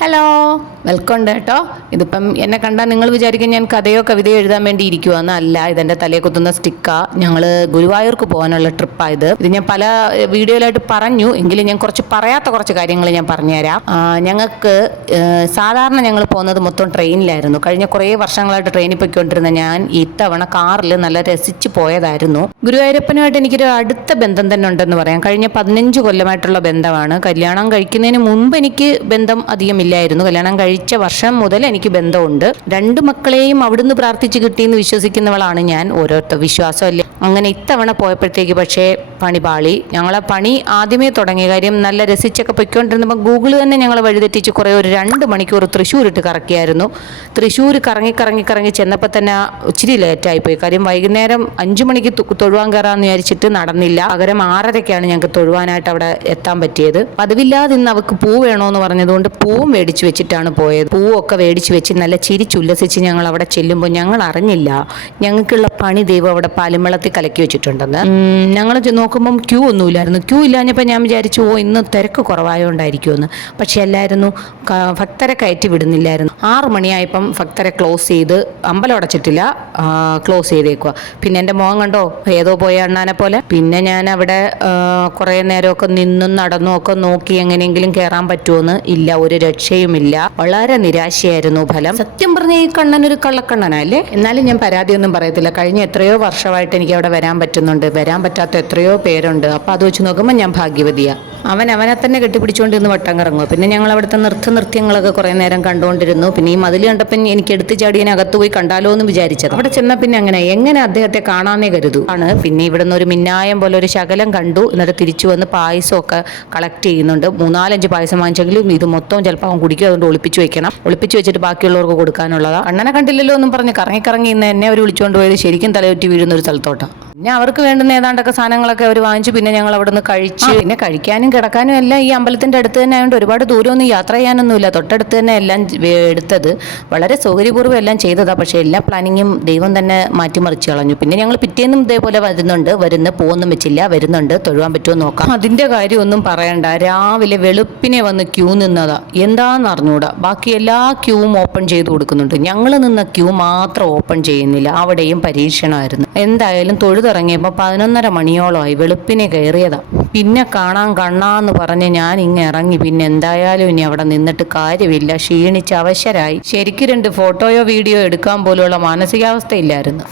Hello, welcome ഉണ്ട് കേട്ടോ. ഇതിപ്പം എന്നെ കണ്ടാൽ നിങ്ങൾ വിചാരിക്കും ഞാൻ കഥയോ കവിതയോ എഴുതാൻ വേണ്ടി ഇരിക്കുവാന്ന്. അല്ല, ഇതെൻ്റെ തലയെ കുത്തുന്ന സ്റ്റിക്കാ. ഞങ്ങൾ ഗുരുവായൂർക്ക് പോകാനുള്ള ട്രിപ്പായത്. ഇത് ഞാൻ പല വീഡിയോയിലായിട്ട് പറഞ്ഞു, എങ്കിലും ഞാൻ പറയാത്ത കുറച്ച് കാര്യങ്ങൾ ഞാൻ പറഞ്ഞുതരാം. ഞങ്ങൾക്ക് സാധാരണ ഞങ്ങൾ പോകുന്നത് മൊത്തം ട്രെയിനിലായിരുന്നു. കഴിഞ്ഞ കുറേ വർഷങ്ങളായിട്ട് ട്രെയിനിൽ പോയിക്കൊണ്ടിരുന്ന ഞാൻ ഇത്തവണ കാറിൽ നല്ല രസിച്ച് പോയതായിരുന്നു. ഗുരുവായൂരപ്പനുമായിട്ട് എനിക്കൊരു അടുത്ത ബന്ധം തന്നെ ഉണ്ടെന്ന് പറയാം. കഴിഞ്ഞ 15 കൊല്ലമായിട്ടുള്ള ബന്ധമാണ്. കല്യാണം കഴിക്കുന്നതിന് മുമ്പ് എനിക്ക് ബന്ധം അധികം ഇല്ലായിരുന്നു. കല്യാണം കഴിച്ച വർഷം മുതൽ എനിക്ക് ബന്ധമുണ്ട്. 2 മക്കളെയും അവിടുന്ന് പ്രാർത്ഥിച്ച് കിട്ടിയെന്ന് വിശ്വസിക്കുന്നവളാണ് ഞാൻ. ഓരോരുത്തർ വിശ്വാസമല്ലേ. അങ്ങനെ ഇത്തവണ പോയപ്പോഴത്തേക്ക് പക്ഷേ പണി പാളി. ഞങ്ങളെ പണി ആദ്യമേ തുടങ്ങിയ കാര്യം നല്ല രസിച്ചൊക്കെ പൊയ്ക്കൊണ്ടിരുന്നപ്പോൾ ഗൂഗിൾ തന്നെ ഞങ്ങളെ വഴിതെറ്റിച്ച് ഒരു 2 മണിക്കൂർ തൃശ്ശൂരിട്ട് കറക്കിയായിരുന്നു. തൃശ്ശൂർ കറങ്ങി ചെന്നപ്പോൾ തന്നെ ഇച്ചിരി ലേറ്റായിപ്പോയി. കാര്യം വൈകുന്നേരം 5 മണിക്ക് തൊഴുവാൻ കയറാമെന്ന് വിചാരിച്ചിട്ട് നടന്നില്ല. പകരം 6:30-ക്കാണ് ഞങ്ങൾക്ക് തൊഴുവാനായിട്ട് അവിടെ എത്താൻ പറ്റിയത്. പതിവില്ലാതെ ഇന്ന് അവൾക്ക് പൂ വേണമെന്ന് പറഞ്ഞതുകൊണ്ട് പൂവും മേടിച്ചു വെച്ചിട്ടാണ് പോയത്. പൂവൊക്കെ മേടിച്ച് വെച്ച് നല്ല ചിരിച്ചുല്ലസിച്ച് ഞങ്ങൾ അവിടെ ചെല്ലുമ്പോൾ ഞങ്ങൾ അറിഞ്ഞില്ല ഞങ്ങൾക്കുള്ള പണി ദൈവം അവിടെ പാലുമ്പളത്തിൽ കലക്കി വെച്ചിട്ടുണ്ടെന്ന്. ഞങ്ങൾ നോക്കുമ്പം ക്യൂ ഒന്നുമില്ലായിരുന്നു. ക്യൂ ഇല്ലാഞ്ഞപ്പോൾ ഞാൻ വിചാരിച്ചു ഇന്ന് തിരക്ക് കുറവായോണ്ടായിരിക്കുമെന്ന്. പക്ഷെ അല്ലായിരുന്നു, ഭക്തരെ കയറ്റി വിടുന്നില്ലായിരുന്നു. 6 മണിയായപ്പം ഭക്തരെ ക്ലോസ് ചെയ്ത്, അമ്പലം അടച്ചിട്ടില്ല, ക്ലോസ് ചെയ്തേക്കുക. പിന്നെ എൻ്റെ മോൻ കണ്ടോ ഏതോ പോയ അണ്ണാനെ പോലെ. പിന്നെ ഞാൻ അവിടെ കുറേ നേരമൊക്കെ നിന്നും നടന്നും ഒക്കെ നോക്കി എങ്ങനെയെങ്കിലും കയറാൻ പറ്റുമെന്ന്. ഇല്ല, ഒരു രക്ഷയുമില്ല. വളരെ നിരാശയായിരുന്നു ഫലം. സത്യം പറഞ്ഞ ഈ കണ്ണൻ ഒരു കള്ളക്കണ്ണനല്ലേ. എന്നാലും ഞാൻ പരാതിയൊന്നും പറയത്തില്ല. കഴിഞ്ഞ എത്രയോ വർഷമായിട്ട് എനിക്ക് അവിടെ വരാൻ പറ്റുന്നുണ്ട്. വരാൻ പറ്റാത്ത എത്രയോ പേരുണ്ട്. അപ്പോൾ അത് വെച്ച് നോക്കുമ്പോൾ ഞാൻ ഭാഗ്യവതിയാണ്. അവനെ തന്നെ കെട്ടിപ്പിടിച്ചുകൊണ്ട് ഇന്ന് വട്ടം കറങ്ങുക. പിന്നെ ഞങ്ങൾ അവിടുത്തെ നൃത്യങ്ങളൊക്കെ കുറേ നേരം കണ്ടുകൊണ്ടിരുന്നു. പിന്നെ ഈ മതിൽ കണ്ടപ്പം എനിക്ക് എടുത്ത് ചാടിയതിനകത്ത് പോയി കണ്ടാലോ എന്ന് വിചാരിച്ചത്. അവിടെ ചെന്ന പിന്നെ എങ്ങനെ അദ്ദേഹത്തെ കാണാനേ കരുതൂ ആണ്. പിന്നെ ഇവിടുന്ന് ഒരു മിന്നായം പോലെ ഒരു ശകലം കണ്ടു. എന്നിട്ട് തിരിച്ചു വന്ന് പായസമൊക്കെ കളക്ട് ചെയ്യുന്നുണ്ട്. 3-4 പായസം വാങ്ങിച്ചെങ്കിലും ഇത് മൊത്തം ചിലപ്പോൾ അവൻ കുടിക്കും. അതുകൊണ്ട് ഒളിപ്പിച്ച് വെച്ചിട്ട് ബാക്കിയുള്ളവർക്ക് കൊടുക്കാനുള്ളതാ. അണ്ണനെ കണ്ടില്ലല്ലോ എന്നും പറഞ്ഞ് കറങ്ങി ഇന്ന് എന്നെ അവർ വിളിച്ചുകൊണ്ട് പോയത് ശരിക്കും തലയൊറ്റി വീഴുന്ന ഒരു സ്ഥലത്തോട്ടാണ്. പിന്നെ അവർക്ക് വേണ്ടുന്ന ഏതാണ്ടൊക്കെ സാധനങ്ങളൊക്കെ അവർ വാങ്ങിച്ചു. പിന്നെ ഞങ്ങൾ അവിടെ നിന്ന് കഴിച്ച്, പിന്നെ കഴിക്കാനും കിടക്കാനും എല്ലാം ഈ അമ്പലത്തിൻ്റെ അടുത്ത് തന്നെ ആയതുകൊണ്ട് ഒരുപാട് ദൂരമൊന്നും യാത്ര ചെയ്യാനൊന്നുമില്ല. തൊട്ടടുത്ത് തന്നെ എല്ലാം എടുത്തത്. വളരെ സൗകര്യപൂർവ്വം എല്ലാം ചെയ്തതാണ്. പക്ഷേ എല്ലാ പ്ലാനിങ്ങും ദൈവം തന്നെ മാറ്റിമറിച്ച് കളഞ്ഞു. പിന്നെ ഞങ്ങൾ പിറ്റേന്നും ഇതേപോലെ പോകുന്നും വെച്ചില്ല. വരുന്നുണ്ട്, തൊഴുവാൻ പറ്റുമോ നോക്കാം. അതിൻ്റെ കാര്യമൊന്നും പറയണ്ട. രാവിലെ വെളുപ്പിനെ വന്ന് ക്യൂ നിന്നതാ. എന്താണെന്ന് അറിഞ്ഞൂടാ. ബാക്കി എല്ലാ ക്യൂവും ഓപ്പൺ ചെയ്ത് കൊടുക്കുന്നുണ്ട്. ഞങ്ങൾ നിന്ന ക്യൂ മാത്രം ഓപ്പൺ ചെയ്യുന്നില്ല. അവിടെയും പരീക്ഷണമായിരുന്നു. എന്തായാലും തൊഴുതിറങ്ങിയപ്പോൾ 11:30 മണിയോളമായി. വെളുപ്പിനെ കയറിയതാ. പിന്നെ കാണാൻ കണ്ണാന്ന് പറഞ്ഞ് ഞാൻ ഇറങ്ങി. പിന്നെ എന്തായാലും ഇനി അവിടെ നിന്നിട്ട് കാര്യമില്ല. ക്ഷീണിച്ച് അവശരായി. ശരിക്കും 2 ഫോട്ടോയോ വീഡിയോ എടുക്കാൻ പോലുള്ള മാനസികാവസ്ഥ ഇല്ലായിരുന്നു.